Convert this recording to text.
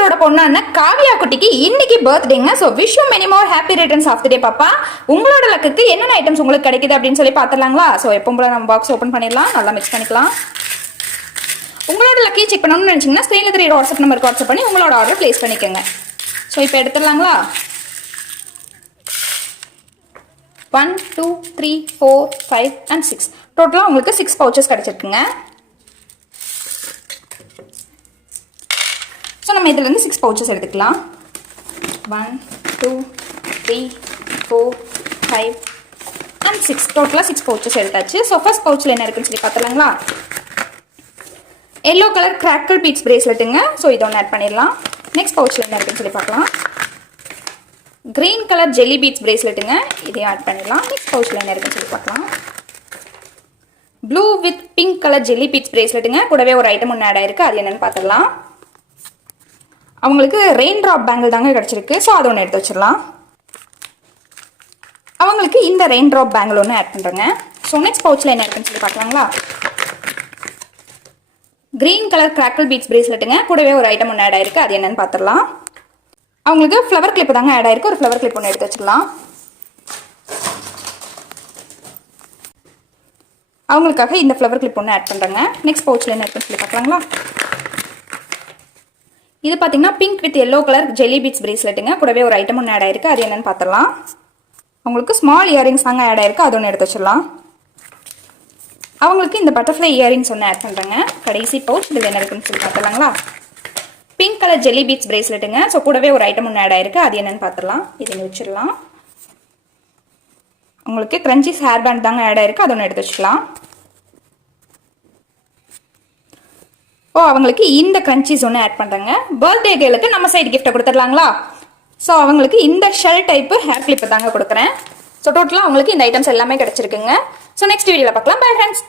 சிஸ்டரோட பொண்ணான காவியா குட்டிக்கு இன்னைக்கு பர்த்டேங்க. So wish you many more happy returns of the day பாப்பா. உங்களோட லக்குக்கு என்னென்ன ஐட்டம்ஸ் உங்களுக்கு கிடைக்குது அப்படின்னு சொல்லி பார்த்துலாங்களா? ஸோ எப்போ போல நம்ம பாக்ஸ் ஓப்பன் பண்ணிடலாம், நல்லா மிக்ஸ் பண்ணிக்கலாம். உங்களோட லக்கையை செக் பண்ணணும்னு நினச்சிங்கன்னா ஸ்க்ரீனில் தெரியுற வாட்ஸ்அப் நம்பருக்கு வாட்ஸ்அப் பண்ணி உங்களோட ஆர்டர் ப்ளேஸ் பண்ணிக்கோங்க. ஸோ இப்போ எடுத்துடலாங்களா? 1 2 3 4 5 and 6 டோட்டலாக உங்களுக்கு 6 பவுச்சஸ் கிடைச்சிருக்குங்க. ஸோ நம்ம இதிலேருந்து 6 பவுச்சஸ் எடுத்துக்கலாம். 1 2 3 4 5 and 6 டோட்டலாக 6 பவுச்சஸ் எடுத்தாச்சு. ஸோ ஃபர்ஸ்ட் பவுச்சில் என்ன இருக்குன்னு சொல்லி பார்த்துலாங்களா? எல்லோ கலர் கிராக்கல் பீட்ஸ் பிரேஸ்லெட்டுங்க. ஸோ இதை ஒன்று ஆட் பண்ணிடலாம். நெக்ஸ்ட் பவுச்சில் என்ன இருக்குன்னு சொல்லி பார்க்கலாம். கிரீன் கலர் ஜெல்லி பீட்ஸ் பிரேஸ்லெட்டுங்க, இதையும் ஆட் பண்ணிடலாம். நெக்ஸ்ட் பவுச்சில் என்ன இருக்குன்னு சொல்லி பார்க்கலாம். Blue with pink colour jelly beads பிரேஸ்லெட்டுங்க, கூடவே ஒரு ஐட்டம் ஒன்று ஆட் ஆயிருக்கு, அது என்னன்னு பார்த்துடலாம். அவங்களுக்கு ரெயின் ட்ராப் பேங்கிள் தாங்க கிடச்சிருக்கு. ஸோ அதை ஒன்று எடுத்து வச்சிடலாம். அவங்களுக்கு இந்த ரெயின் ட்ராப் பேங்கிள் ஒன்று ஆட் பண்ணுறேங்க. ஸோ நெக்ஸ்ட் பவுச்சில் என்ன இருக்குன்னு சொல்லி பார்க்கலாங்களா? கிரீன் கலர் கிராக்கல் பீட்ஸ் பிரேஸ்லெட்டுங்க, கூடவே ஒரு ஐட்டம் ஒன்று ஆட் ஆயிருக்கு, அது என்னன்னு பார்த்துடலாம். அவங்களுக்கு ஃப்ளவர் கிளிப் தாங்க ஆட் ஆயிருக்கு, ஒரு ஃப்ளவர் கிளிப் ஒன்று எடுத்து வச்சிடலாம். அவங்களுக்காக இந்த ஃப்ளவர் கிளிப் ஒன்று ஆட் பண்ணுறேங்க. நெக்ஸ்ட் பவுச்சில் என்ன இருக்குன்னு சொல்லி பார்க்கலாங்களா? இது பார்த்தீங்கன்னா pink with yellow colour jelly beads பிரேஸ்லெட்டுங்க, கூடவே ஒரு ஐட்டம் ஒன்று ஆட் ஆயிருக்கு, அது என்னன்னு பார்த்துடலாம். அவங்களுக்கு ஸ்மால் இயரிங்ஸ் தாங்க ஆட் ஆயிருக்கு, அது ஒன்று எடுத்து வச்சிடலாம். அவங்களுக்கு இந்த பட்டர்ஃப்ளை இயரிங்ஸ் ஒன்று ஆட் பண்ணுறேங்க. கடைசி பவுச் இது என்ன இருக்குன்னு சொல்லி பார்த்துலாங்களா? பிங்க் கலர் ஜெல்லி பீட்ஸ் பிரேஸ்லெட்டுங்க. ஸோ கூடவே ஒரு ஐட்டம் ஒன்று ஆட் ஆயிருக்கு, அது என்னன்னு பார்த்துடலாம். இதை வச்சிடலாம். உங்களுக்கு கிரன்ச்சிஸ் ஹேர் பேண்ட் தாங்க ஆட் ஆயிருக்கு, அது ஒன்று எடுத்து வச்சுக்கலாம். அவங்களுக்கு இந்த கிரன்ச்சீஸ் ஒன்று ஆட் பண்ணுறேங்க. பர்த்டே கேர்ளுக்கு நம்ம சைடு கிஃப்ட்டை கொடுத்துடலாங்களா? ஸோ அவங்களுக்கு இந்த ஷெல் டைப்பு ஹேர் கிளிப்பு தாங்க கொடுக்குறேன். ஸோ டோட்டலாக அவங்களுக்கு இந்த ஐட்டம்ஸ் எல்லாமே கிடச்சிருக்குங்க. ஸோ நெக்ஸ்ட் வீடியோவில் பார்க்கலாம். Bye friends.